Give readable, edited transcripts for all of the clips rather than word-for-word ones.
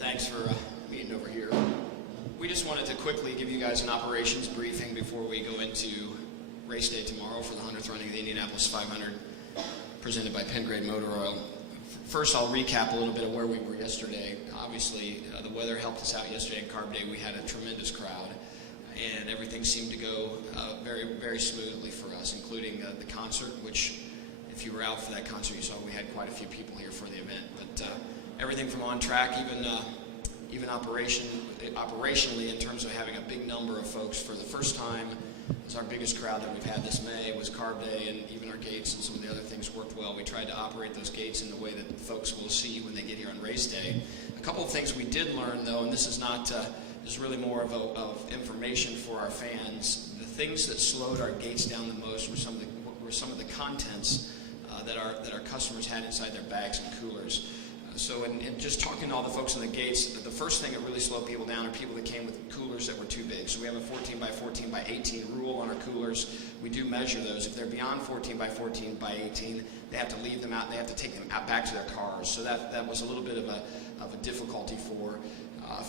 Thanks for meeting over here. We just wanted to quickly give you guys an operations briefing before we go into race day tomorrow for the 100th running of the Indianapolis 500 presented by Pengrade Motor Oil. First, I'll recap a little bit of where we were yesterday. Obviously, the weather helped us out yesterday at Carb Day. We had a tremendous crowd, and everything seemed to go very, very smoothly for us, including the concert, which, if you were out for that concert, you saw we had quite a few people here for the event. But everything from on track, even operationally, in terms of having a big number of folks for the first time. It's our biggest crowd that we've had this May was Carb Day, and even our gates and some of the other things worked well. We tried to operate those gates in the way that folks will see when they get here on race day. A couple of things we did learn, though, and this is not, this is really more of information for our fans. The things that slowed our gates down the most were some of the contents that our customers had inside their bags and coolers. So in just talking to all the folks in the gates, the first thing that really slowed people down are people that came with coolers that were too big. So we have a 14 by 14 by 18 rule on our coolers. We do measure those. If they're beyond 14 by 14 by 18, they have to leave them out. They have to take them out back to their cars. So that was a little bit of a difficulty for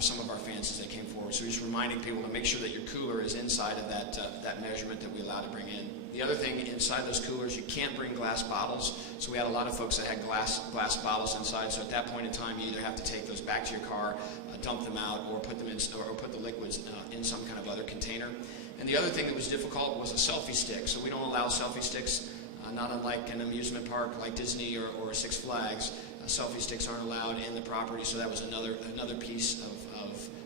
some of our fans as they came forward. So just reminding people to make sure that your cooler is inside of that measurement that we allow to bring in. The other thing, inside those coolers, you can't bring glass bottles. So we had a lot of folks that had glass bottles inside. So at that point in time, you either have to take those back to your car, dump them out, or put them in, or put the liquids in some kind of other container. And the other thing that was difficult was a selfie stick. So we don't allow selfie sticks, not unlike an amusement park like Disney or Six Flags. Selfie sticks aren't allowed in the property. So that was another piece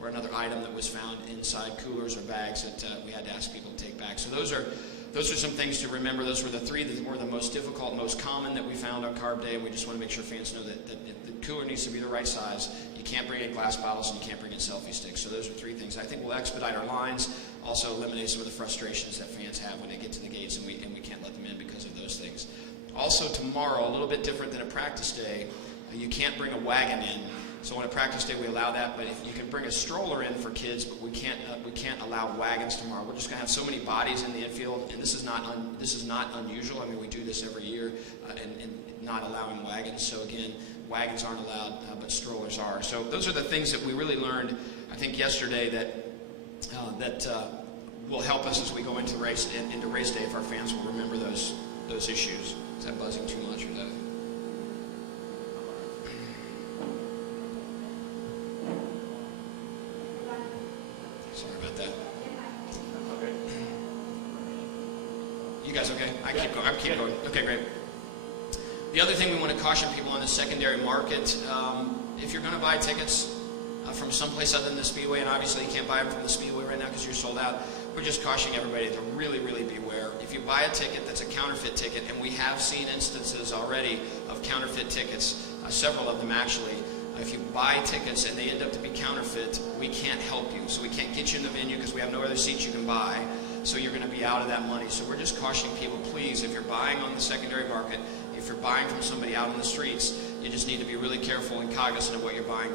or another item that was found inside coolers or bags that we had to ask people to take back. So those are some things to remember. Those were the three that were the most difficult, most common that we found on Carb Day. We just want to make sure fans know that the cooler needs to be the right size. You can't bring in glass bottles and you can't bring in selfie sticks. So those are three things. I think we'll expedite our lines, also eliminate some of the frustrations that fans have when they get to the gates and we can't let them in because of those things. Also tomorrow, a little bit different than a practice day, you can't bring a wagon in. So on a practice day, we allow that, but if you can bring a stroller in for kids, but we can't allow wagons tomorrow. We're just going to have so many bodies in the infield, and this is not unusual. I mean, we do this every year, and not allowing wagons. So again, wagons aren't allowed, but strollers are. So those are the things that we really learned, I think, yesterday that will help us as we go into race day. If our fans will remember those issues. Is that buzzing too much, or that? You guys okay? I keep going. Okay, great. The other thing we want to caution people on the secondary market, if you're going to buy tickets from someplace other than the Speedway, and obviously you can't buy them from the Speedway right now because you're sold out, we're just cautioning everybody to really, really beware. If you buy a ticket that's a counterfeit ticket, and we have seen instances already of counterfeit tickets, several of them actually, if you buy tickets and they end up to be counterfeit, we can't help you. So we can't get you in the venue because we have no other seats you can buy. So you're going to be out of that money. So we're just cautioning people, please, if you're buying on the secondary market, if you're buying from somebody out on the streets, you just need to be really careful and cognizant of what you're buying.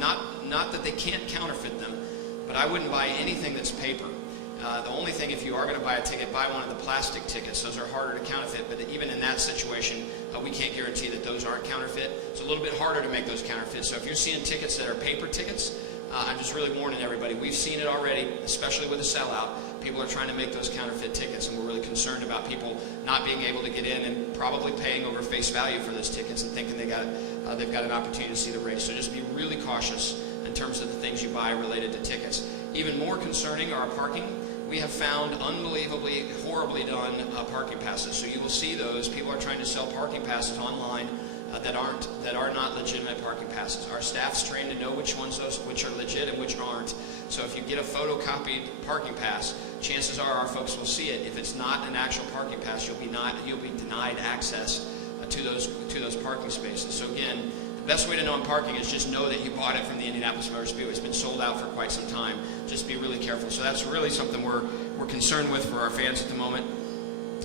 Not that they can't counterfeit them, but I wouldn't buy anything that's paper. The only thing, if you are going to buy a ticket, buy one of the plastic tickets. Those are harder to counterfeit, but even in that situation, we can't guarantee that those aren't counterfeit. It's a little bit harder to make those counterfeit. So if you're seeing tickets that are paper tickets, I'm just really warning everybody. We've seen it already, especially with a sellout. People are trying to make those counterfeit tickets, and we're really concerned about people not being able to get in and probably paying over face value for those tickets and thinking they've got an opportunity to see the race. So just be really cautious in terms of the things you buy related to tickets. Even more concerning are our parking. We have found unbelievably, horribly done parking passes. So you will see those. People are trying to sell parking passes online that are not legitimate parking passes. Our staff's trained to know which are legit and which aren't. So if you get a photocopied parking pass, chances are our folks will see it. If it's not an actual parking pass, you'll be denied access to those parking spaces. So again, the best way to know in parking is just know that you bought it from the Indianapolis Motor Speedway. It's been sold out for quite some time. Just be really careful. So that's really something we're concerned with for our fans at the moment.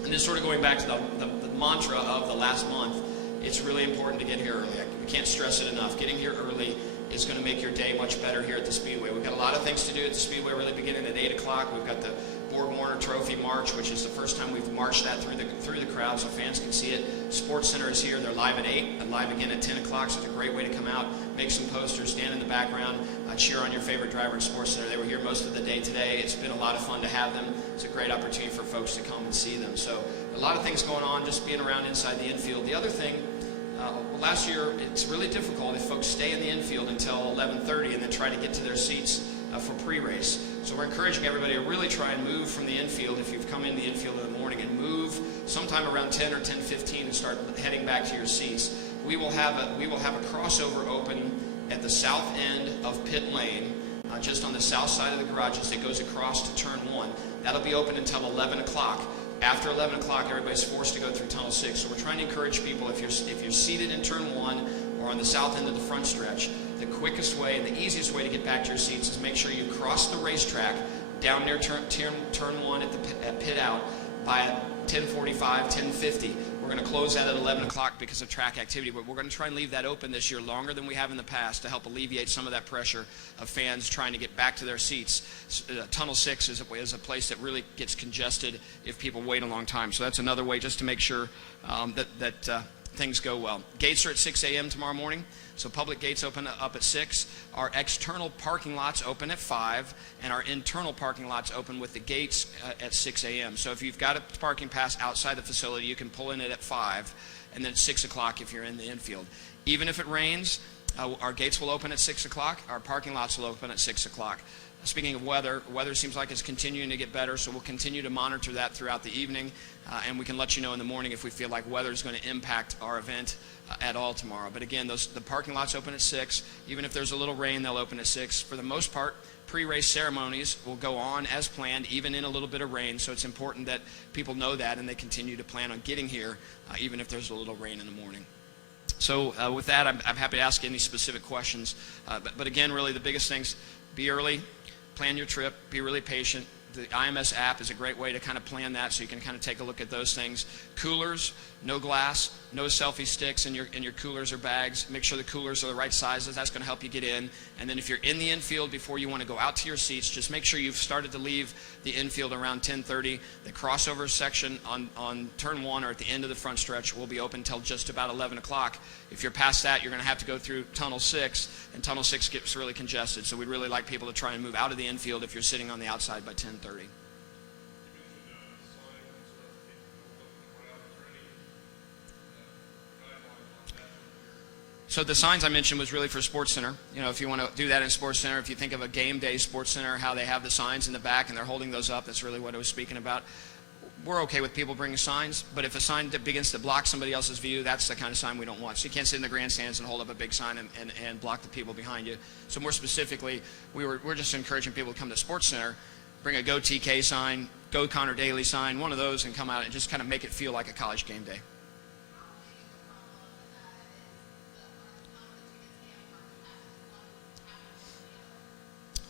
And then sort of going back to the mantra of the last month, it's really important to get here early. We can't stress it enough. Getting here early is going to make your day much better here at the Speedway. We've got a lot of things to do at the Speedway, really beginning at 8 o'clock. We've got the Borg Warner Trophy March, which is the first time we've marched that through the crowd so fans can see it. Sports Center is here. They're live at 8 and live again at 10 o'clock, so it's a great way to come out, make some posters, stand in the background, cheer on your favorite driver at Sports Center. They were here most of the day today. It's been a lot of fun to have them. It's a great opportunity for folks to come and see them. So a lot of things going on, just being around inside the infield. The other thing, last year, it's really difficult if folks stay in the infield until 11:30 and then try to get to their seats for pre-race. So we're encouraging everybody to really try and move from the infield if you've come in the infield in the morning, and move sometime around 10 or 10:15 and start heading back to your seats. We will have a crossover open at the south end of pit lane, just on the south side of the garages that goes across to turn 1. That'll be open until 11 o'clock. After 11 o'clock, everybody's forced to go through tunnel 6. So we're trying to encourage people, if you're seated in turn 1 or on the south end of the front stretch, the quickest way and the easiest way to get back to your seats is make sure you cross the racetrack down near turn 1 at pit out by 10:45, 10:50. We're going to close that at 11 o'clock because of track activity, but we're going to try and leave that open this year longer than we have in the past to help alleviate some of that pressure of fans trying to get back to their seats. Tunnel 6 is a place that really gets congested if people wait a long time. So that's another way just to make sure that things go well. Gates are at 6 a.m. tomorrow morning. So public gates open up at 6. Our external parking lots open at 5, and our internal parking lots open with the gates at 6 a.m. So if you've got a parking pass outside the facility, you can pull in it at 5, and then at 6 o'clock if you're in the infield. Even if it rains, our gates will open at 6 o'clock. Our parking lots will open at 6 o'clock. Speaking of weather seems like it's continuing to get better, so we'll continue to monitor that throughout the evening, and we can let you know in the morning if we feel like weather is going to impact our event at all tomorrow. But again, the parking lots open at 6. Even if there's a little rain, they'll open at 6. For the most part, pre-race ceremonies will go on as planned, even in a little bit of rain, so it's important that people know that and they continue to plan on getting here, even if there's a little rain in the morning. So with that, I'm happy to ask any specific questions. But again, really the biggest things, be early, plan your trip, be really patient. The IMS app is a great way to kind of plan that, so you can kind of take a look at those things. Coolers, no glass, no selfie sticks in your coolers or bags. Make sure the coolers are the right sizes. That's going to help you get in. And then if you're in the infield before you want to go out to your seats, just make sure you've started to leave the infield around 10:30. The crossover section on turn 1 or at the end of the front stretch will be open until just about 11 o'clock. If you're past that, you're going to have to go through tunnel 6, and tunnel 6 gets really congested. So we'd really like people to try and move out of the infield if you're sitting on the outside by 10:30. So the signs I mentioned was really for Sports Center. You know, if you want to do that in Sports Center, if you think of a game day Sports Center, how they have the signs in the back and they're holding those up, that's really what I was speaking about. We're okay with people bringing signs, but if a sign that begins to block somebody else's view, that's the kind of sign we don't want. So you can't sit in the grandstands and hold up a big sign and block the people behind you. So more specifically, we're just encouraging people to come to Sports Center, bring a Go TK sign, Go Connor Daly sign, one of those, and come out and just kind of make it feel like a college game day.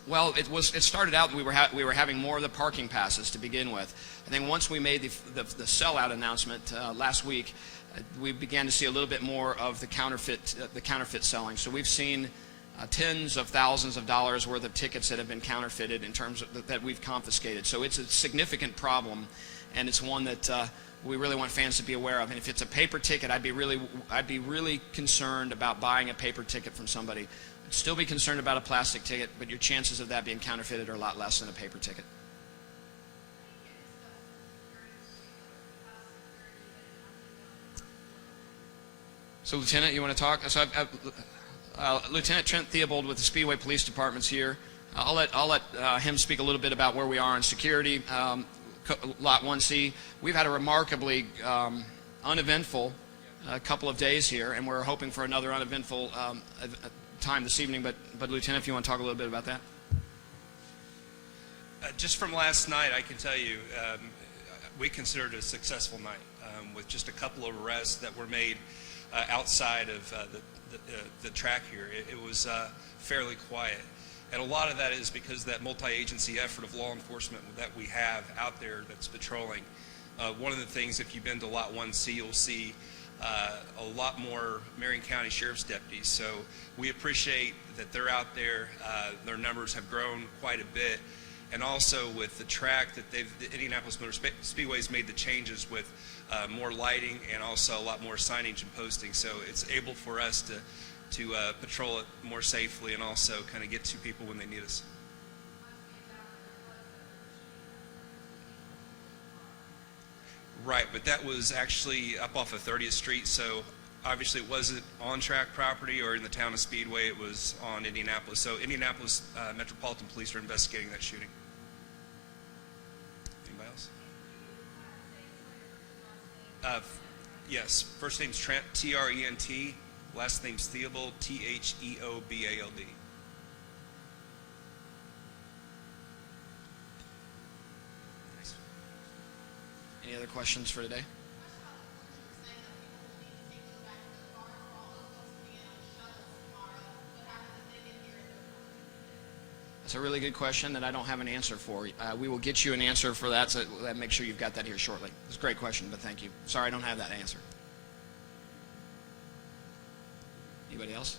Well, it started out we were having more of the parking passes to begin with. I think once we made the sellout announcement last week, we began to see a little bit more of the counterfeit selling. So we've seen tens of thousands of dollars worth of tickets that have been counterfeited in terms of that we've confiscated. So it's a significant problem, and it's one that we really want fans to be aware of. And if it's a paper ticket, I'd be really concerned about buying a paper ticket from somebody. Still be concerned about a plastic ticket, but your chances of that being counterfeited are a lot less than a paper ticket. So, Lieutenant, you want to talk? So, Lieutenant Trent Theobald with the Speedway Police Department's here. I'll let him speak a little bit about where we are on security. Lot 1C. We've had a remarkably uneventful couple of days here, and we're hoping for another uneventful time this evening, but Lieutenant, if you want to talk a little bit about that. Just from last night, I can tell you we considered it a successful night with just a couple of arrests that were made outside of the track here. It was fairly quiet, and a lot of that is because that multi-agency effort of law enforcement that we have out there that's patrolling. One of the things, if you've been to Lot 1C, you'll see a lot more Marion County Sheriff's deputies. So we appreciate that they're out there. Their numbers have grown quite a bit, and also with the track that the Indianapolis Motor Speedway's made the changes with more lighting and also a lot more signage and posting, so it's able for us to patrol it more safely and also kind of get to people when they need us. Right, but that was actually up off of 30th Street, so obviously it wasn't on track property or in the town of Speedway, it was on Indianapolis. So Indianapolis Metropolitan Police are investigating that shooting. Anybody else? Yes, first name's Trent, T-R-E-N-T, last name's Theobald, T-H-E-O-B-A-L-D. Any other questions for today? That's a really good question that I don't have an answer for. We will get you an answer for that, so make sure you've got that here shortly. It's a great question, but thank you. Sorry, I don't have that answer. Anybody else?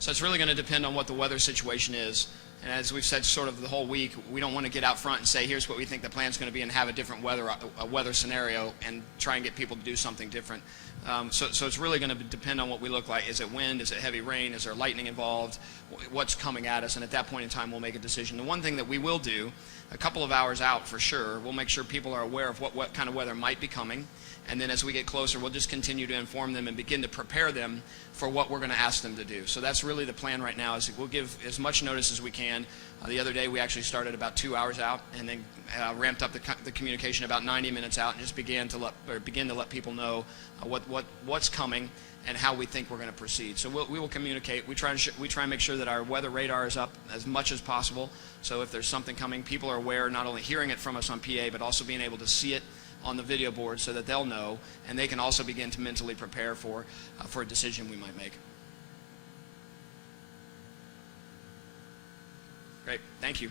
So it's really going to depend on what the weather situation is. And as we've said sort of the whole week, we don't want to get out front and say, here's what we think the plan's going to be and have a different weather scenario and try and get people to do something different. So it's really going to depend on what we look like. Is it wind? Is it heavy rain? Is there lightning involved? What's coming at us? And at that point in time, we'll make a decision. The one thing that we will do, a couple of hours out for sure, we'll make sure people are aware of what kind of weather might be coming. And then as we get closer, we'll just continue to inform them and begin to prepare them for what we're going to ask them to do. So that's really the plan right now, is we'll give as much notice as we can. The other day we actually started about 2 hours out and then ramped up the communication about 90 minutes out and just begin to let people know what's coming and how we think we're going to proceed. So we will communicate. We try and make sure that our weather radar is up as much as possible. So if there's something coming, people are aware, not only hearing it from us on PA, but also being able to see it on the video board so that they'll know, and they can also begin to mentally prepare for a decision we might make. Great, thank you.